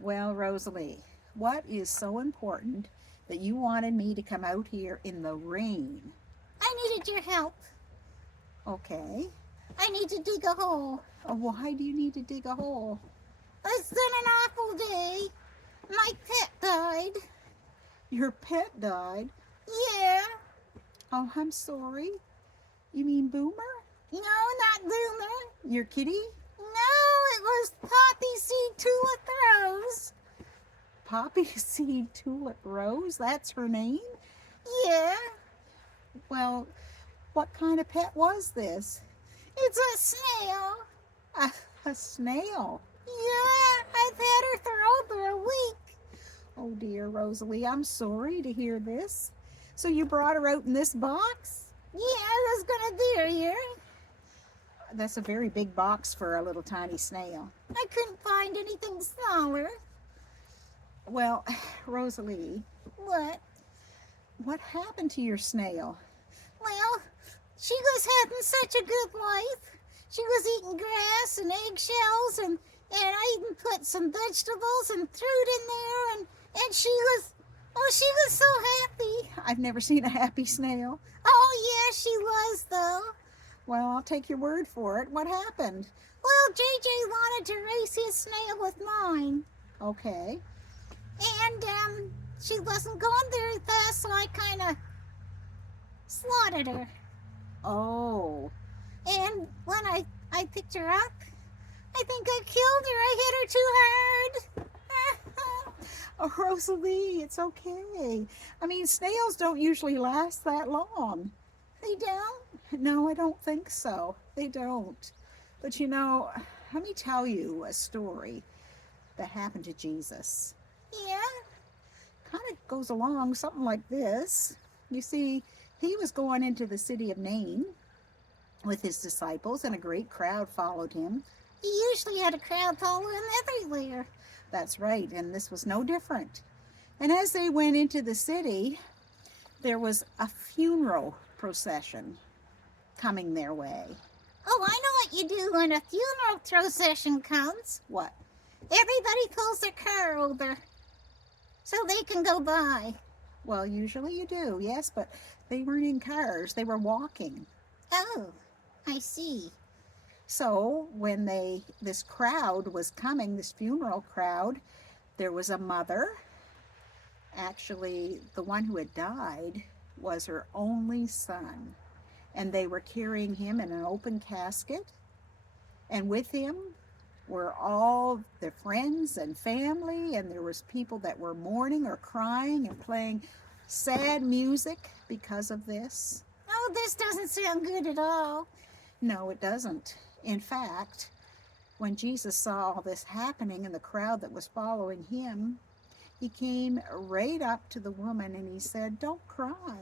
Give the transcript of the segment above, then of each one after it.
Well, Rosa-Leigh, what is so important that you wanted me to come out here in the rain? I needed your help. Okay. I need to dig a hole. Why do you need to dig a hole? It's been an awful day. My pet died. Your pet died? Yeah. Oh, I'm sorry. You mean Boomer? No, not Boomer. Your kitty? No, it was Poppyseed Tulip Rose. Poppyseed Tulip Rose? That's her name? Yeah. Well, what kind of pet was this? It's a snail. A, a snail. Yeah, I've had her for over a week. Oh dear, Rosa-Leigh, I'm sorry to hear this. So you brought her out in this box? Yeah, I was gonna dear here. That's a very big box for a little tiny snail. I couldn't find anything smaller. Well, Rosa-Leigh, What? what happened to your snail? Well, she was having such a good life. She was eating grass and eggshells, and I even put some vegetables and fruit in there, and she was so happy. I've never seen a happy snail. Oh, yeah, she was, though. Well, I'll take your word for it. What happened? Well, JJ wanted to race his snail with mine, Okay. and she wasn't going very fast, so I kind of slaughtered her. Oh, And when I picked her up, I think I killed her. I hit her too hard. oh, Rosa-Leigh, it's okay. I mean, snails don't usually last that long. They don't? No, I don't think so. They don't. But you know, let me tell you a story that happened to Jesus. Yeah? Kind of goes along something like this. You see, he was going into the city of Nain with his disciples, and a great crowd followed him. He usually had a crowd following him everywhere. That's right, and this was no different. And as they went into the city, there was a funeral procession coming their way. Oh, I know what you do when a funeral procession comes. What? Everybody pulls their car over so they can go by. Well, usually you do, yes, but they weren't in cars, they were walking. Oh, I see. So when this crowd was coming, this funeral crowd, there was a mother. Actually, the one who had died was her only son. And they were carrying him in an open casket. And with him were all their friends and family, and there was people that were mourning or crying and playing sad music because of this. Oh, this doesn't sound good at all. No, it doesn't. In fact, when Jesus saw all this happening and the crowd that was following him, he came right up to the woman and he said, "Don't cry."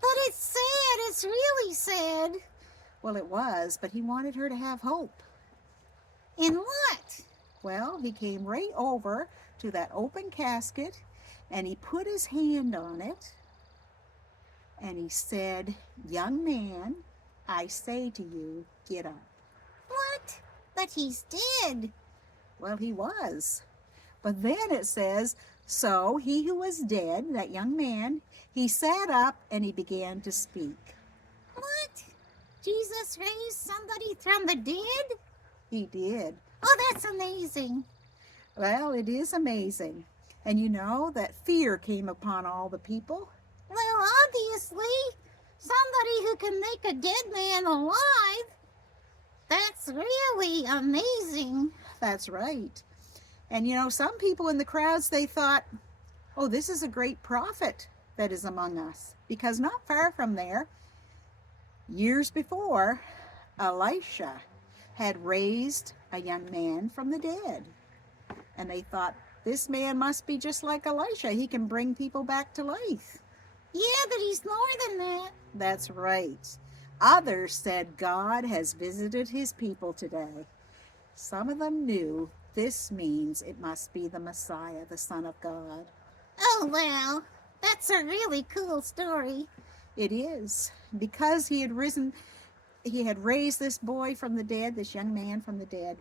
But it's sad. It's really sad. Well, it was, but he wanted her to have hope. In what? Well, he came right over to that open casket and he put his hand on it and he said, "Young man, I say to you, get up." What? But he's dead. Well, he was. But then it says, so he who was dead, that young man, he sat up and he began to speak. What? Jesus raised somebody from the dead? He did. Oh, that's amazing. Well, it is amazing. And you know that fear came upon all the people. Well, obviously, somebody who can make a dead man alive. That's really amazing. That's right. And you know, some people in the crowds, they thought, oh, this is a great prophet that is among us. Because not far from there, years before, Elisha had raised a young man from the dead. And they thought, this man must be just like Elisha. He can bring people back to life. Yeah, but he's more than that. That's right. Others said God has visited his people today. Some of them knew this means it must be the Messiah, the Son of God. Oh, well, that's a really cool story. It is. Because he had raised this boy from the dead, this young man from the dead,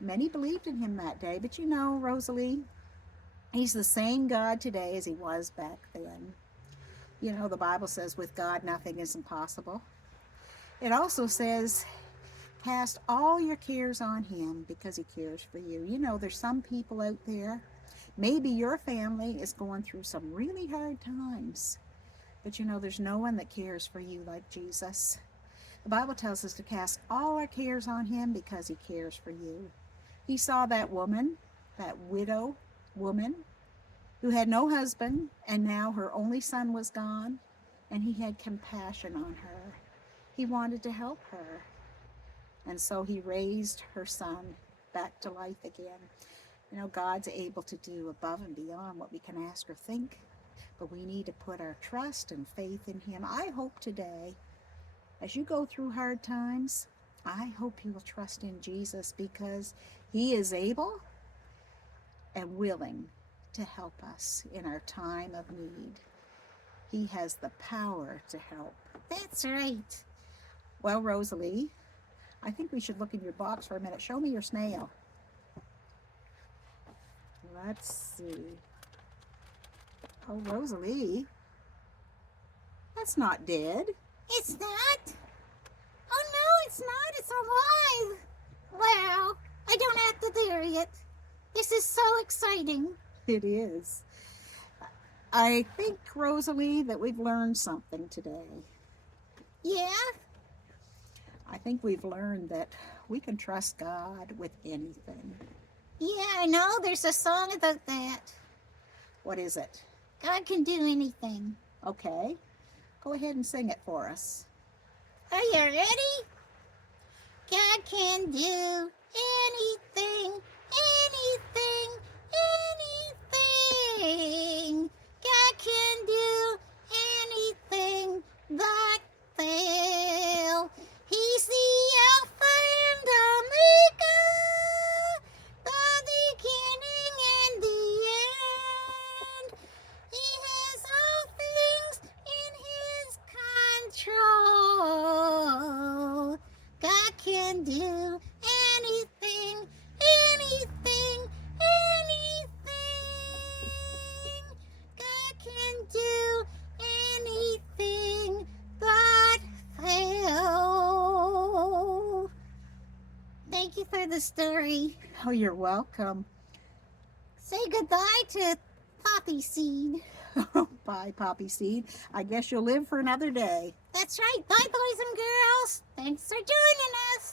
Many believed in him that day, but you know, Rosa-Leigh, he's the same God today as he was back then. You know, the Bible says with God nothing is impossible. It also says cast all your cares on him because he cares for you. You know, there's some people out there, maybe your family is going through some really hard times, but you know, there's no one that cares for you like Jesus. The Bible tells us to cast all our cares on him because he cares for you. He saw that woman, that widow woman, who had no husband, and now her only son was gone, and he had compassion on her. He wanted to help her. And so he raised her son back to life again. You know, God's able to do above and beyond what we can ask or think, but we need to put our trust and faith in him. I hope today, as you go through hard times, I hope you will trust in Jesus because he is able and willing to help us in our time of need. He has the power to help. That's right. Well, Rosa-Leigh, I think we should look in your box for a minute. Show me your snail. Let's see. Oh, Rosa-Leigh, that's not dead. It's not? Oh no, it's not. It's alive. Wow. I don't have to bury it. This is so exciting. It is. I think, Rosa-Leigh, that we've learned something today. Yeah? I think we've learned that we can trust God with anything. Yeah, I know. There's a song about that. What is it? God can do anything. Okay. Go ahead and sing it for us. Are you ready? God can do anything, anything, anything. God can do anything but fail. He's the Alpha and Omega, the beginning and the end. He has all things in his control. God can do anything, anything, anything. God can do anything but fail. Thank you for the story. Oh, you're welcome. Say goodbye to Poppyseed. Bye, Poppyseed. I guess you'll live for another day. That's right. Bye, boys and girls. Thanks for joining us.